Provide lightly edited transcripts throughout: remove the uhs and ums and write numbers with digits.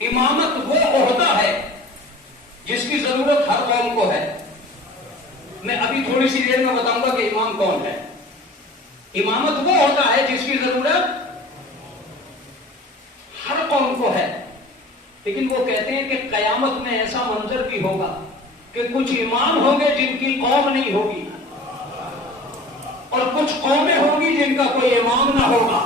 امامت وہ عہدہ ہے جس کی ضرورت ہر قوم کو ہے. میں ابھی تھوڑی سی دیر میں بتاؤں گا کہ امام کون ہے. امامت وہ عہدہ ہے جس کی ضرورت ہر قوم کو ہے. لیکن وہ کہتے ہیں کہ قیامت میں ایسا منظر بھی ہوگا کہ کچھ امام ہوں گے جن کی قوم نہیں ہوگی اور کچھ قومیں ہوں گی جن کا کوئی امام نہ ہوگا.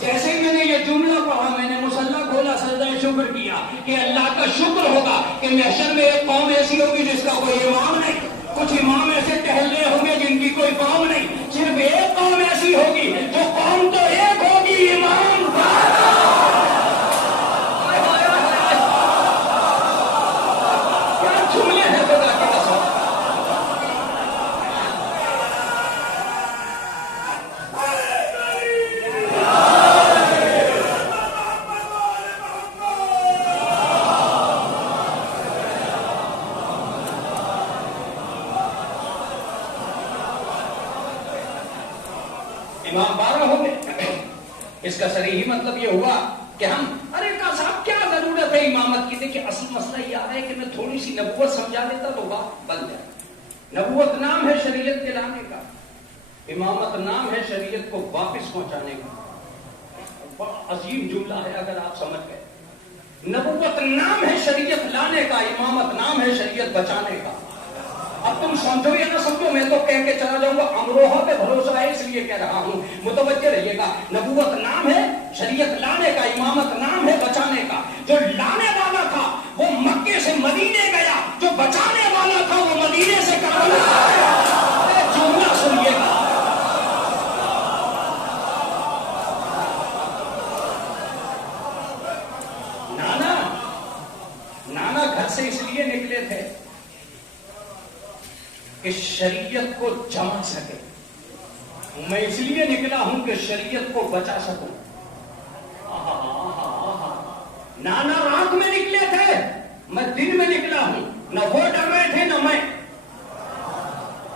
جیسے میں نے یہ جملہ پڑھا میں نے مصلی کھولا سجدہ شکر کیا کہ اللہ کا شکر ہوگا کہ محشر میں ایک قوم ایسی ہوگی جس کا کوئی امام نہیں. کچھ امام ایسے ٹہلے ہوں گے جن کی کوئی قوم نہیں. صرف ایک قوم ایسی ہوگی جو قوم تو ایک ہوگی امام امام 12 ہوں گے. اس کا صریحی مطلب یہ ہوا کہ ہم ارے کا صاحب کیا ضرورت ہے امامت کی. دیکھیں اصل مسئلہ یہ ہے کہ میں تھوڑی سی نبوت سمجھا دیتا تو بات بن جائے. نبوت نام ہے شریعت کے لانے کا, امامت نام ہے شریعت کو واپس پہنچانے کا. بڑا عظیم جملہ ہے اگر آپ سمجھ گئے. نبوت نام ہے شریعت لانے کا, امامت نام ہے شریعت بچانے کا. اب تم سمجھو یا نہ سمجھو میں تو کہہ کے چلا جاؤں گا, امروہہ پہ بھروسہ ہے اس لیے کہہ رہا ہوں, متوجہ رہیے گا. نبوت نام ہے شریعت لانے کا, امامت نام ہے بچانے کا. جو لانے والا تھا وہ مکے سے مدینے گیا, جو بچانے والا تھا وہ مدینے سے کربلا گیا. جملہ سنیے گا. نانا گھر سے اس لیے نکلے تھے کہ شریعت کو جما سکے. میں اس لیے نکلا ہوں کہ شریعت کو بچا سکوں. نانا رات میں نکلے تھے, میں دن میں نکلا ہوں. نہ وہ ڈر رہے تھے نہ میں.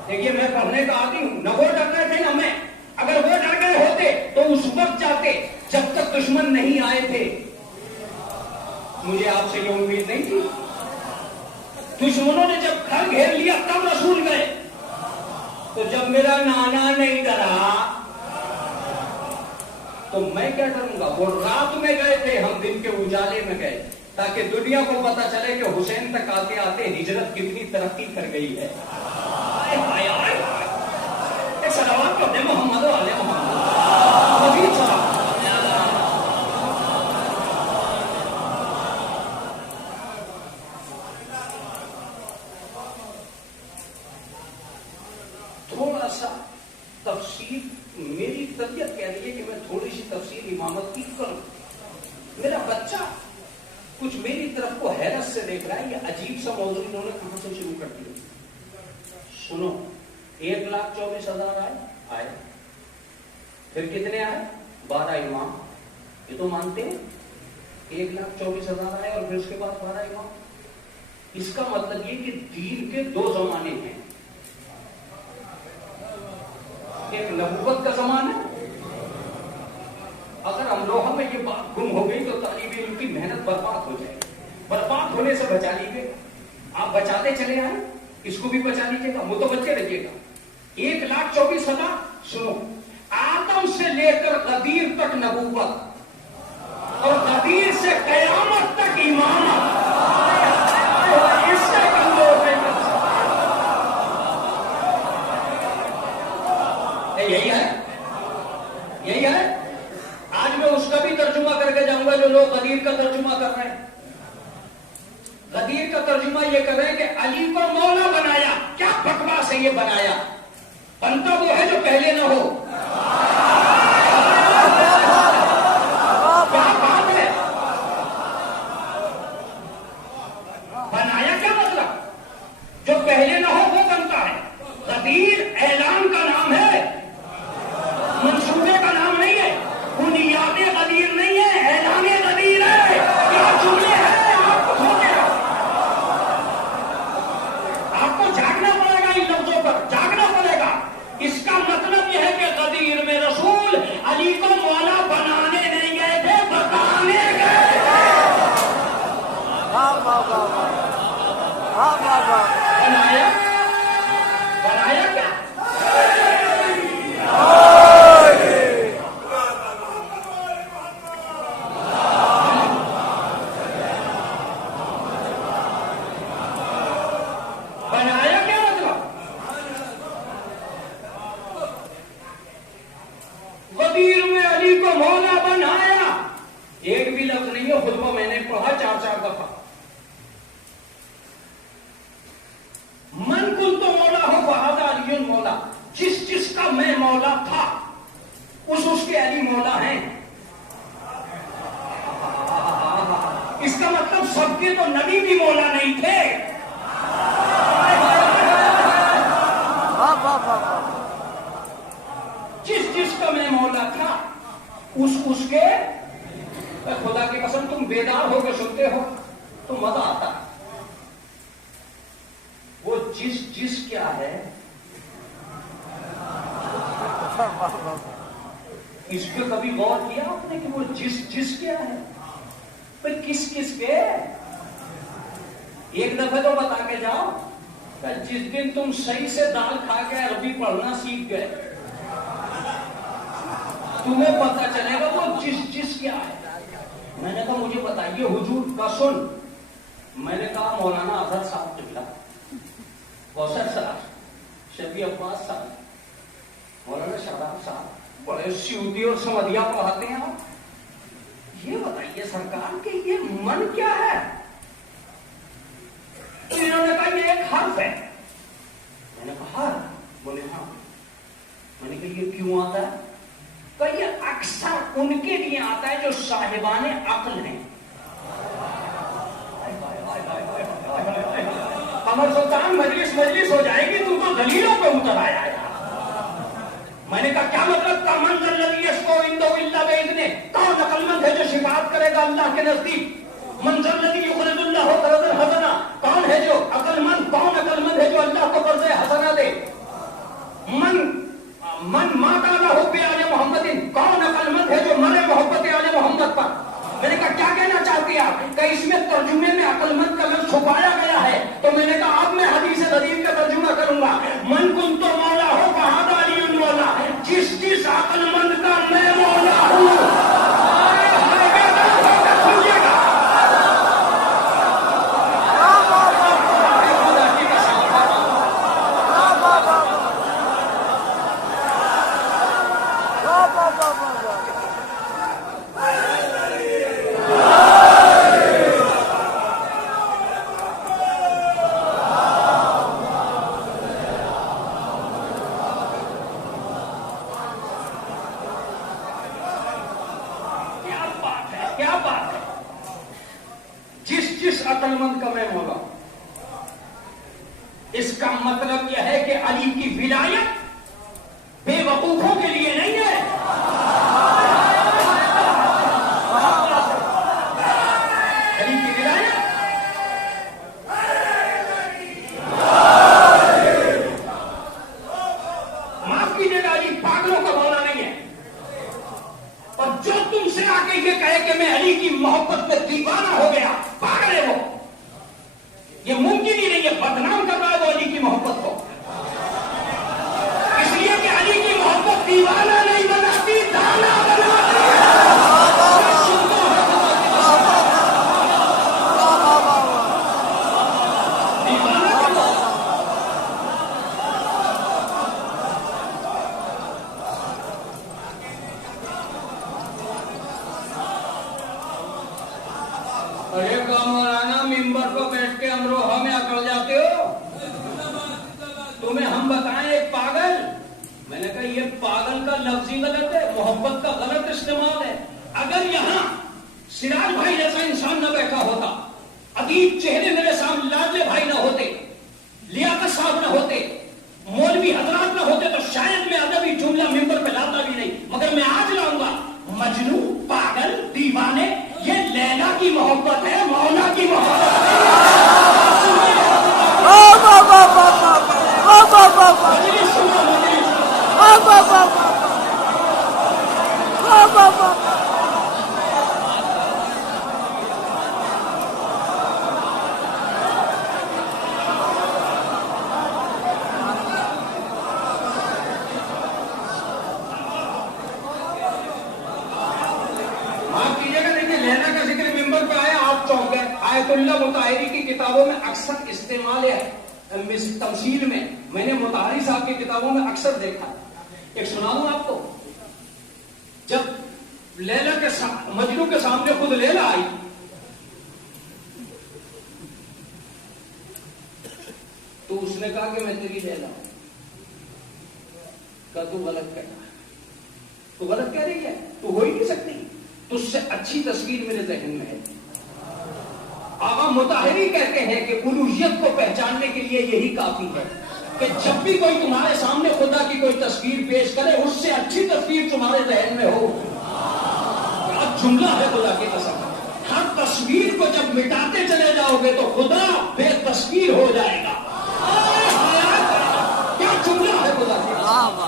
دیکھیے میں پڑھنے کا عادی ہوں. نہ وہ ڈر رہے تھے نہ میں. اگر وہ ڈر گئے ہوتے تو اس وقت جاتے جب تک دشمن نہیں آئے تھے. مجھے آپ سے یہ امید نہیں تھی. دشمنوں نے جب گھر گھیر لیا تب رسول گئے. تو جب میرا نانا نہیں ڈرا تو میں کیا ڈروں گا. وہ رات میں گئے تھے, ہم دن کے اجالے میں گئے تاکہ دنیا کو پتا چلے کہ حسین تک آتے آتے ہجرت کتنی ترقی کر گئی ہے. ایک صلوات پڑھ دیں محمد و علیہ محمد. مزید صلوات. تھوڑا سا تفسیر, میری طبیعت کہہ رہی ہے کہ میں تھوڑی سی تفسیر امامت کی کروں. میرا بچہ کچھ میری طرف کو حیرت سے دیکھ رہا ہے. یہ عجیب سا موضوع انہوں نے کہاں سے شروع کر دیا. سنو, 1,24,000 آئے. پھر کتنے آئے؟ 12 امام. یہ تو مانتے ہیں 1,24,000 آئے اور پھر اس کے بعد 12 امام. اس کا مطلب یہ کہ دین کے 2 زمانے ہیں. ایک نبوت کا زمانہ. اگر امروہہ میں یہ بات گم ہو گئی تو طالب علم کی محنت برباد ہو جائے. برباد ہونے سے بچا لیجیے. آپ بچاتے چلے آئے, اس کو بھی بچا لیجیے گا. متوجہ رہیے گا. 1,24,000. سنو, آدم سے لے کر غدیر تک نبوت اور غدیر سے قیامت تک امامت. اس سے کمزور ہے. یہی ہے, یہی ہے. آج میں اس کا بھی ترجمہ کر کے جاؤں گا جو لوگ غدیر کا ترجمہ کر رہے ہیں. غدیر کا ترجمہ یہ کر رہے ہیں کہ علی کو مولا بنایا. کیا بکواس ہے یہ بنایا. بنتا وہ ہے جو پہلے نہ ہو. کیا بات ہے. بنایا کیا مطلب, جو پہلے نہ ہو وہ بنتا ہے. غدیر اعلان کا نام ہے, منصوبے کا نام نہیں ہے. بنیاد غدیر نہیں ہے, اعلان غدیر ہے. کیا جملے ہیں. آپ کو جاگنا پڑے گا ان لفظوں پر, جاگنا پڑے گا. اس کا مطلب یہ ہے کہ غدیر میں رسول علی کو مولا بنانے نہیں گئے تھے, بتانے گئے. بنایا بنایا کیا؟ بنایا کیا مطلب؟ غدیر میں علی کو مولا بنایا. ایک بھی لفظ نہیں ہے خطبہ میں نے پڑھا 4 دفعہ. من کن تو مولا ہو فہذا علی مولا. جس جس کا میں مولا تھا اس کے علی مولا ہیں. اس کا مطلب سب کے تو نبی بھی مولا نہیں تھے. جس جس کا میں مولا تھا اس کے. خدا کی قسم تم بیدار ہو کے سنتے ہو تو مزہ آتا. وہ جس جس کیا ہے اس پہ کبھی غور کیا آپ نے کہ وہ جس جس کیا ہے؟ بھائی کس کس کے؟ ایک دفعہ تو بتا کے جاؤ. جس دن تم صحیح سے دال کھا کے عربی پڑھنا سیکھ گئے تمہیں پتا چلے گا وہ جس جس کیا ہے. میں نے کہا مجھے بتائیے حضور کا سن. میں نے کہا مولانا اظہر صاحب قبلہ، کوثر صاحب، شفیع عباس صاحب، مولانا شاداب صاحب بڑے سیودی اور سمدھیا پڑھاتے ہیں آپ. یہ بتائیے سرکار کہ یہ من کیا ہے؟ انہوں نے کہا یہ ایک حرف ہے. میں نے کہا حرف؟ بولے ہاں. میں نے کہا یہ کیوں آتا ہے؟ کہ یہ اکثر ان کے لیے آتا ہے جو صاحبان عقل ہیں. قمر سلطان مجلس ہو جائے گی تو دلیلوں پہ اتر آیا ہے. میں نے کہا کیا مطلب؟ کا منظر الذی یشفع عنده الا باذنہ. کون عقل مند ہے جو شفاعت کرے گا اللہ کے نزدیک؟ منظر الذی یقرض اللہ قرضا حسنا. کون ہے جو عقل مند؟ کون عقل مند ہے جو اللہ کو قرض حسنا دے؟ من مات علی حب آل محمد. کون عقل مند ہے جو مرے محبت آل محمد پر؟ میں نے کہا کیا کہنا چاہتے ہیں آپ؟ کہ اس میں ترجمے میں عقل مند کا لفظ چھپایا گیا ہے. تو میں نے کہا اب میں حدیث غریب کا ترجمہ کروں گا. من کن تو مولا ہو فہذا علی مولا. جس جس عقل مند کا میں مولا ہوں. سمجھے گا؟ عقل مند کا میں مولا. اس کا مطلب یہ ہے کہ علی کی ولایت بے وقوفوں کے لیے نہیں ہے. علی کی ولایت معاف کیجیے گا علی پاگلوں کا مولا نہیں ہے. اور جو تم سے آ کے یہ کہے کہ میں علی کی محبت میں دیوانہ ہو گیا پاگل ہے وہ. یہ ممکن ہی نہیں ہے. بدنام کر رہا ہے وہ علی کی محبت کو. اس لیے کہ علی کی محبت دیوانہ نہیں بناتی دانا بناتی ہے. ارے مولانا ممبر پر بیٹھ کے امروہہ میں اکڑ جاتے ہو. تمہیں ہم بتائیں ایک پاگل. میں نے کہا یہ پاگل کا لفظ ہی غلط ہے. محبت کا غلط استعمال ہے. اگر یہاں سراج بھائی جیسا انسان نہ بیٹھا ہوتا، ادیب چہرے میرے سامنے لاڈلے بھائی نہ ہوتے، لیاقت صاحب نہ ہوتے، مولوی حضرات نہ ہوتے، تو شاید میں ادبی جملہ ممبر پہ لاتا بھی نہیں. مگر میں آج لاؤں گا. مجنو، پاگل، دیوانے، یہ لیلا کی محبت ہے، مولا کی محبت ہے. آیت اللہ مطہری کی کتابوں میں اکثر استعمال ہے تمثیل میں نے مطہری صاحب کی کتابوں میں اکثر دیکھا. ایک سنا دوں آپ کو. جب لیلا کے مجنو کے سامنے خود لیلا آئی تو اس نے کہا کہ میں تیری لیلا ہوں. کہ تو غلط کہہ رہا ہے, تو غلط کہہ رہی ہے, تو ہو ہی نہیں سکتی, تجھ سے اچھی تصویر میرے ذہن میں ہے. آقا مطہری کہتے ہیں کہ الوہیت کو پہچاننے کے لیے یہی کافی ہے کہ جب بھی کوئی تمہارے سامنے خدا کی کوئی تصویر پیش کرے اس سے اچھی تصویر تمہارے ذہن میں ہو. جملہ ہے خدا کی قسم, ہر تصویر کو جب مٹاتے چلے جاؤ گے تو خدا بے تصویر ہو جائے گا. کیا جملہ ہے خدا کی قسم,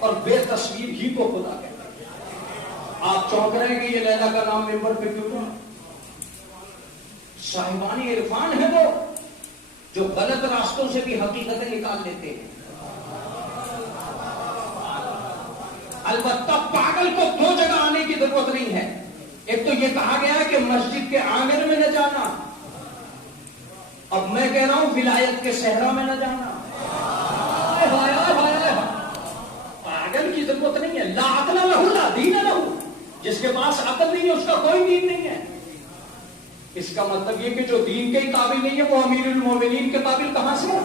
اور بے تصویر ہی کو خدا کہتا ہے. آپ چونک رہے ہیں کہ یہ لیلا کا نام ممبر پہ کیوں نہیں؟ صاحبانی عرفان ہے وہ جو غلط راستوں سے بھی حقیقتیں نکال لیتے ہیں. البتہ پاگل کو دو جگہ آنے کی ضرورت نہیں ہے. ایک تو یہ کہا گیا ہے کہ مسجد کے آنگن میں نہ جانا, اب میں کہہ رہا ہوں ولایت کے صحرا میں نہ جانا. پاگل کی ضرورت نہیں ہے. لا عقل لہو لا دین لہو, جس کے پاس عقل نہیں ہے اس کا کوئی دین نہیں ہے. اس کا مطلب یہ کہ جو دین کے قابل نہیں ہے وہ امیر المومنین کے قابل کہاں سے؟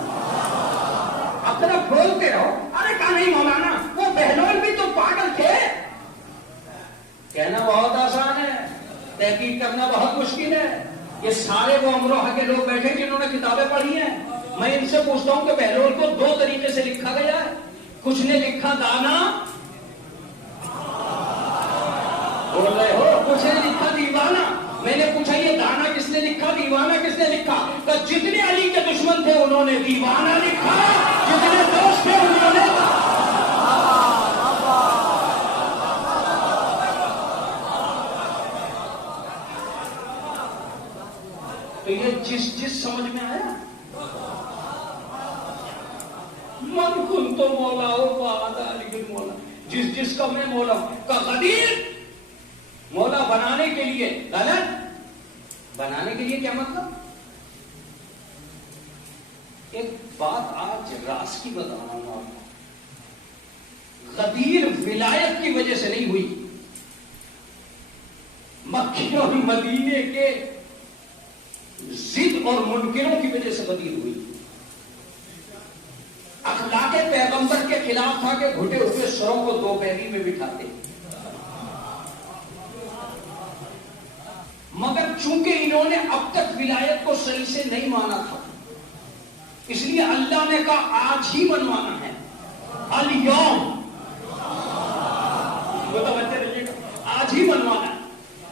اپنا بولتے رہو. ارے کہا نہیں مولانا وہ بہلول بھی تو پاگل تھے. کہنا بہت آسان ہے, تحقیق کرنا بہت مشکل ہے. یہ سارے وہ امروہہ کے لوگ بیٹھے جنہوں نے کتابیں پڑھی ہیں, میں ان سے پوچھتا ہوں کہ بہلول کو دو طریقے سے لکھا گیا ہے. کچھ نے لکھا دانا, بول رہے ہو, کچھ نے لکھا دیوانہ. میں نے پوچھا یہ دانا کس نے لکھا, دیوانہ کس نے لکھا؟ کہ جتنے علی کے دشمن تھے انہوں نے دیوانہ لکھا, جتنے دوست تھے انہوں نے. تو یہ جس سمجھ میں آیا, من کن تو مولا ہو وعدہ علی مولا, جس کا میں مولا ہوں. کا غدیر مولا بنانے کے لیے, غلط بنانے کے لیے کیا مطلب؟ ایک بات آج راز کی بتا رہا ہوں آپ کو. غدیر ولایت کی وجہ سے نہیں ہوئی, مکے اور مدینے کے ضد اور منکروں کی وجہ سے غدیر ہوئی. اخلاق پیغمبر کے خلاف تھا کہ گھٹے ہوئے سروں کو دو پیری میں بٹھاتے, مگر چونکہ انہوں نے اب تک ولایت کو صحیح سے نہیں مانا تھا, اس لیے اللہ نے کہا آج ہی منوانا ہے. الیوم, آج ہی منوانا ہے.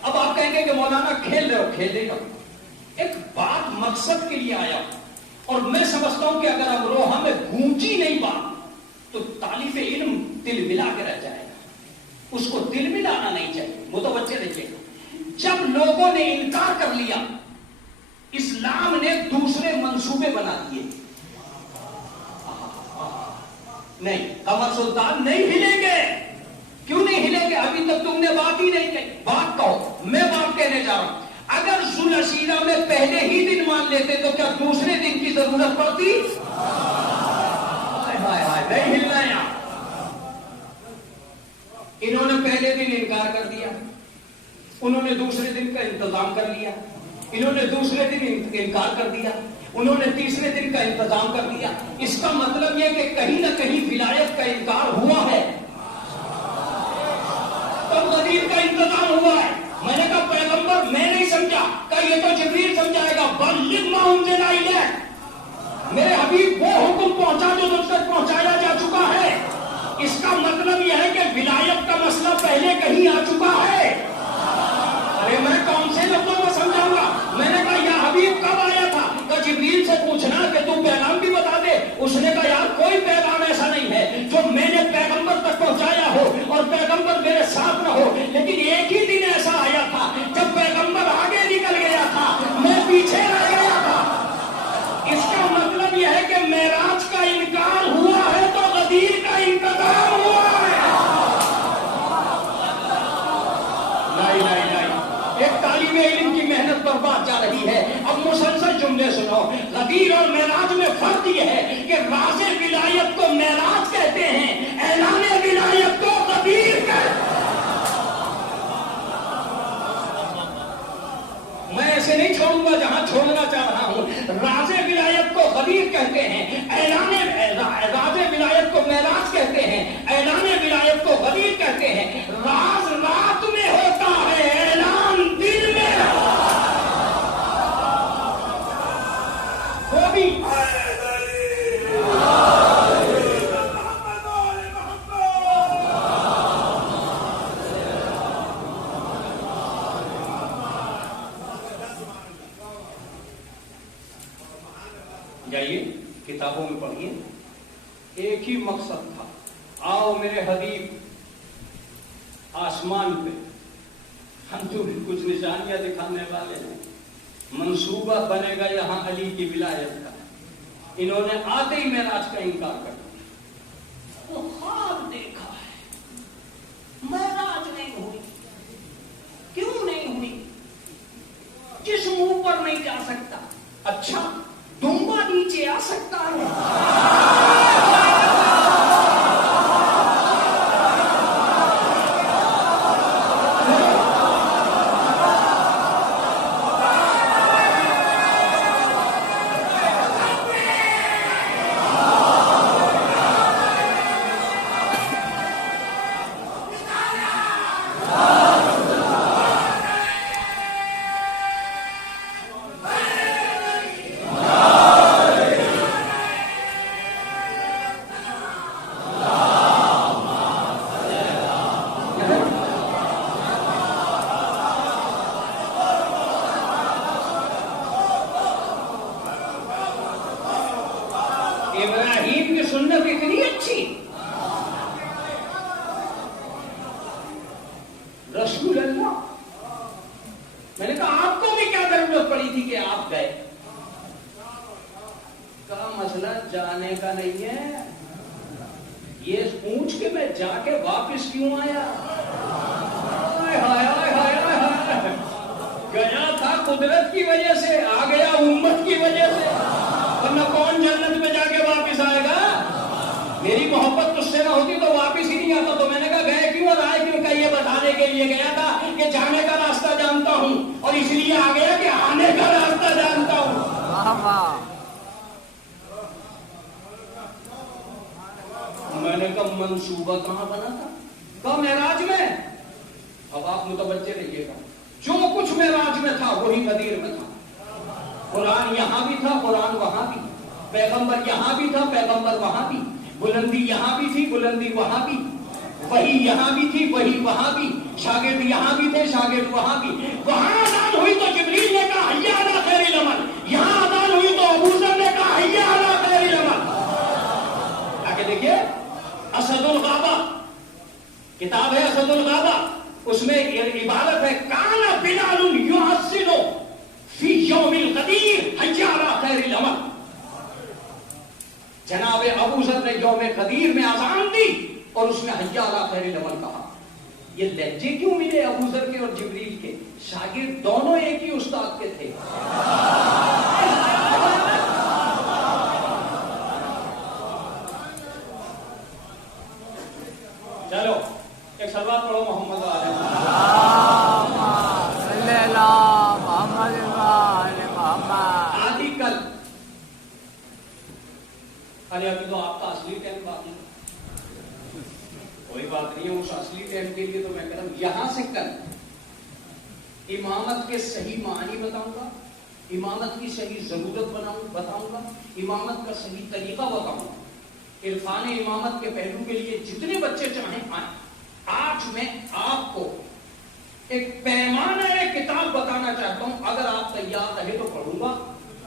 اب آپ کہیں گے کہ مولانا کھیل رہے ہو, کھیلے گا. ایک بات مقصد کے لیے آیا, اور میں سمجھتا ہوں کہ اگر امروہہ میں گونجی نہیں بات تو طالب علم دل ملا کے رہ جائے گا. اس کو دل ملانا نہیں چاہیے. متوجہ رہیے گا, جب لوگوں نے انکار کر لیا اسلام نے دوسرے منصوبے بنا دیے. نہیں, قمر سلطان نہیں ہلیں گے. کیوں نہیں ہلیں گے؟ ابھی تک تم نے بات ہی نہیں کہی. بات کہو, میں بات کہنے جا رہا ہوں. اگر ذوالعشیرہ میں پہلے ہی دن مان لیتے تو کیا دوسرے دن کی ضرورت پڑتی؟ نہیں ہلنا یہاں. انہوں نے پہلے دن انکار کر دیا, انہوں نے دوسرے دن کا انتظام کر لیا, انہوں نے دوسرے دن انکار کر دیا, انہوں نے تیسرے دن کا انتظام کر دیا. اس کا مطلب یہ کہ کہیں نہ کہیں ولایت کا انکار ہوا ہے, تب غدیر کا انتظام ہوا ہے. میں نے کہا پیغمبر میں نہیں سمجھا, کہ یہ تو جبریل سمجھائے گا. بلغ ما انزل الیک, میرے حبیب وہ حکم پہنچا جو تجھ تک پہنچایا جا چکا ہے. اس کا مطلب یہ ہے کہ ولایت کا مسئلہ پہلے کہیں آ چکا ہے. ارے میں کون سے لفظوں میں سمجھاؤں گا؟ میں نے کہا یا حبیب کب آیا تھا؟ کہ جبریل سے پوچھنا کہ تو پیغام بھی بتا دے. اس نے کہا یار کوئی پیغام ایسا نہیں ہے جو میں نے پیغمبر تک پہنچایا ہو اور پیغمبر میرے ساتھ نہ ہو. لیکن ایک ہی دن ایسا آیا تھا جب پیغمبر آگے نکل گیا تھا, میں پیچھے رہ گیا تھا. اس کا مطلب یہ ہے کہ معراج کا انکار ہوا ہے تو غدیر کا انتظام ہوا ہے. نہیں, ایک طالب علم کی محنت برباد جا رہی ہے. ہوں. غدیر اور معراج میں فرق یہ ہے کہ راز ولایت کو معراج کہتے ہیں, اعلان ولایت کو غدیر کہتے ہیں. میں ایسے نہیں چھوڑوں گا جہاں چھوڑنا چاہ رہا ہوں. راز ولایت کو غدیر کہتے ہیں, راز ولایت کو معراج کہتے ہیں, اعلان ولایت کو غدیر کہتے ہیں. راز رات میں ہوتا ہے, اعلان دن میں وہ بھی. جائیے کتابوں میں پڑھیے, ایک ہی مقصد تھا, آؤ میرے حبیب آسمان پہ, ہم تو بھی کچھ نشانیاں دکھانے والے ہیں, منصوبہ بنے گا یہاں علی کی ولایت کا. انہوں نے آتے ہی معراج کا انکار کر دیا. وہ خواب دیکھا ہے, معراج نہیں ہوئی. کیوں نہیں ہوئی؟ جسم اوپر نہیں جا سکتا. اچھا دمبا نیچے آ سکتا ہے؟ ابراہیم کی سنت اتنی اچھی, رسول اللہ. میں نے کہا آپ کو بھی کیا ضرورت پڑی تھی کہ آپ گئے؟ کا مسئلہ جانے کا نہیں ہے, یہ پوچھ کے میں جا کے واپس کیوں آیا. گیا تھا قدرت کی وجہ سے, آ گیا امت کی وجہ سے, ورنہ کون جنت میں جا کے واپس آئے گا. میری محبت تجھ سے نہ ہوتی تو واپس ہی نہیں آتا. تو میں نے کہا گئے کیوں اور آئے کیوں؟ کہ یہ بتانے کے لیے گیا تھا کہ جانے کا راستہ جانتا ہوں, اور اس لیے آ گیا کہ آنے کا راستہ جانتا ہوں. میں نے کہا منصوبہ کہاں بنا تھا؟ کہا معراج میں. اب آپ متوجہ رہیے گا, جو کچھ معراج میں تھا وہی غدیر میں تھا. قرآن یہاں بھی تھا, قرآن وہاں بھی. پیغمبر یہاں بھی تھا, پیغمبر وہاں بھی. بلندی یہاں بھی تھی, بلندی وہاں بھی. وہی یہاں بھی تھی, وہی وہاں بھی. شاگرد یہاں بھی تھے, شاگرد وہاں بھی. وہاں اذان ہوئی تو جبریل نے کہا حی علی خیر العمل, یہاں اذان ہوئی تو ابو ذر نے کہا حی علی خیر العمل. آگے دیکھیے, اسد الغابہ کتاب ہے, اسد الغابہ, اس میں عبارت ہے کان بلال یؤذن فی یوم القدیر حی علی خیر العمل. جناب ابو ذر نے یوم قدیر میں اذان دی اور اس میں حی علی خیر العمل کہا. یہ لہجے کیوں ملے ابو ذر کے اور جبریل کے؟ شاگرد دونوں ایک ہی استاد کے تھے. چلو ایک سلوات پڑھو محمد آدھی کل. ارے ابھی تو آپ کا اصلی ٹائم باقی, کوئی بات نہیں ہے. اس اصلی ٹائم کے لیے تو میں کہہ رہا ہوں یہاں سے کل امامت کے صحیح معنی بتاؤں گا, امامت کی صحیح ضرورت بتاؤں گا, امامت کا صحیح طریقہ بتاؤں گا. عرفان امامت کے پہلو کے لیے جتنے بچے چاہیں آئیں. آج میں آپ کو ایک پیمانہ کتاب بتانا چاہتا ہوں. اگر آپ تیار رہے تو پڑھوں گا,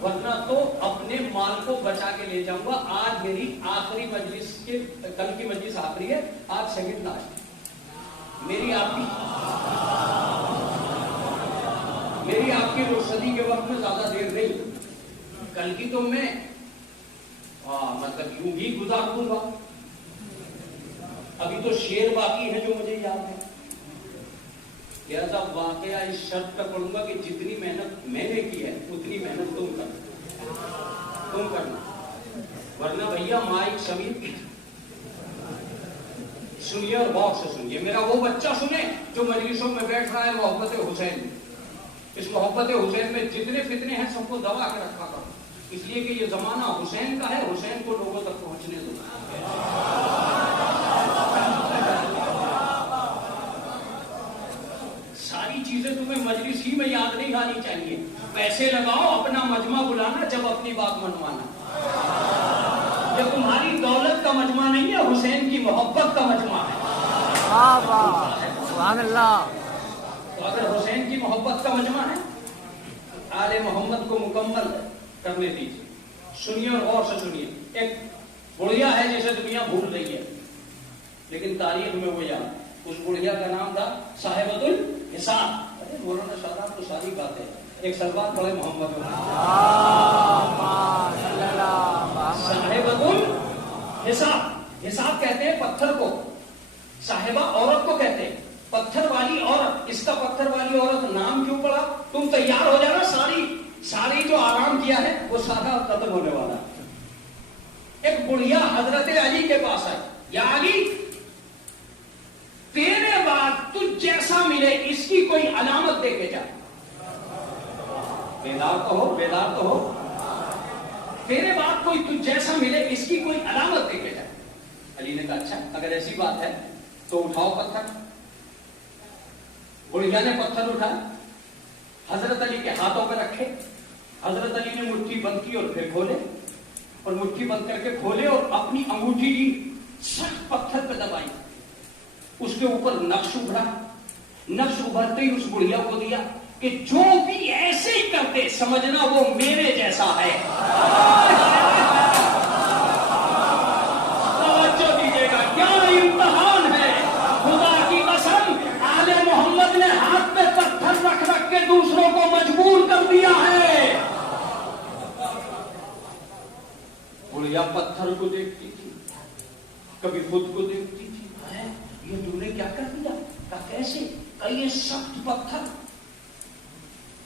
ورنہ تو اپنے مال کو بچا کے لے جاؤں گا. آج میری آخری مجلس کے, کل کی مجلس آخری ہے, آج سیکنڈ لاسٹ. میری آپ کی رخصتی کے وقت میں زیادہ دیر نہیں. کل کی تو میں مطلب یوں ہی گزار دوں گا. ابھی تو شعر باقی ہے جو مجھے یاد ہے. لہذا واقعہ اس شرط پر پڑھوں گا کہ جتنی محنت میں نے کی ہے اتنی محنت تم کر. تم کرنا، ورنہ بھیا مائک سمیت سنیے اور غور سے سنیے. میرا وہ بچہ سنے جو مجلسوں میں بیٹھ رہا ہے محبت حسین میں. اس محبت حسین میں جتنے فتنے ہیں سب کو دبا کے رکھا کرو، اس لیے کہ یہ زمانہ حسین کا ہے. حسین کو لوگوں تک پہنچنے دو. ساری چیزیں تمہیں مجلس ہی میں یاد نہیں آنی چاہیے. پیسے لگاؤ، اپنا مجمع بلانا، جب اپنی بات منوانا. یہ تمہاری دولت کا مجمع نہیں ہے، حسین کی محبت کا مجمع ہے. سبحان اللہ. تو اگر حسین کی محبت کا مجمع ہے، آل محمد کو مکمل کرنے دیجیے. سنیے اور غور سے سنیے. ایک بڑھیا ہے جسے دنیا بھول رہی ہے، لیکن تاریخ میں وہ یاد. اس بڑھیا کا نام تھا صاحبۃ الحساب. ارے مولانا شاہداب تو ساری باتیں. ایک سلوات پڑھے محمد. صاحبۃ الحساب. حساب کہتے ہیں پتھر کو، صاحبہ عورت کو کہتے ہیں. پتھر والی عورت. اس کا پتھر والی عورت نام کیوں پڑا؟ تم تیار ہو جانا، ساری جو آرام کیا ہے وہ سارا ختم ہونے والا. ایک بڑھیا حضرت علی کے پاس ہے. یا علی، تیرے بعد تجھ جیسا ملے اس کی کوئی علامت دے کے جا. بیدار تو ہو، بیدار تو ہو. تیرے بعد کوئی تجھ جیسا ملے اس کی کوئی علامت دے کے جا. علی نے کہا اچھا اگر ایسی بات ہے تو اٹھاؤ پتھر. بڑھیا نے پتھر اٹھایا، حضرت علی کے ہاتھوں پہ رکھے. حضرت علی نے مٹھی بند کی اور پھر کھولے، اور مٹھی بند کر کے کھولے اور اپنی انگوٹھی لی، سخت پتھر پہ دبائی. اس کے اوپر نقش ابھرا. نقش ابھرتے ہی اس بڑھیا کو دیا کہ جو بھی ایسے ہی کرتے سمجھنا وہ میرے جیسا ہے. توجہ دیجیے گا، کیا امتحان ہے. خدا کی قسم آل محمد نے ہاتھ میں پتھر رکھ رکھ کے دوسروں کو مجبور کر دیا ہے. بڑھیا پتھر کو دیکھتی تھی، کبھی خود کو دیکھتی تھی. یہ تم نے کیا کر دیا؟ کیسے؟ یہ سخت پتھر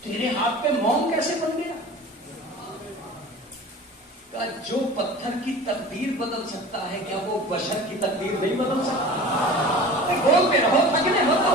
تیرے ہاتھ پہ موم کیسے بن گیا؟ جو پتھر کی تقدیر بدل سکتا ہے کیا وہ بشر کی تقدیر نہیں بدل سکتا؟ بولتے رہو، تھکنے ہو تو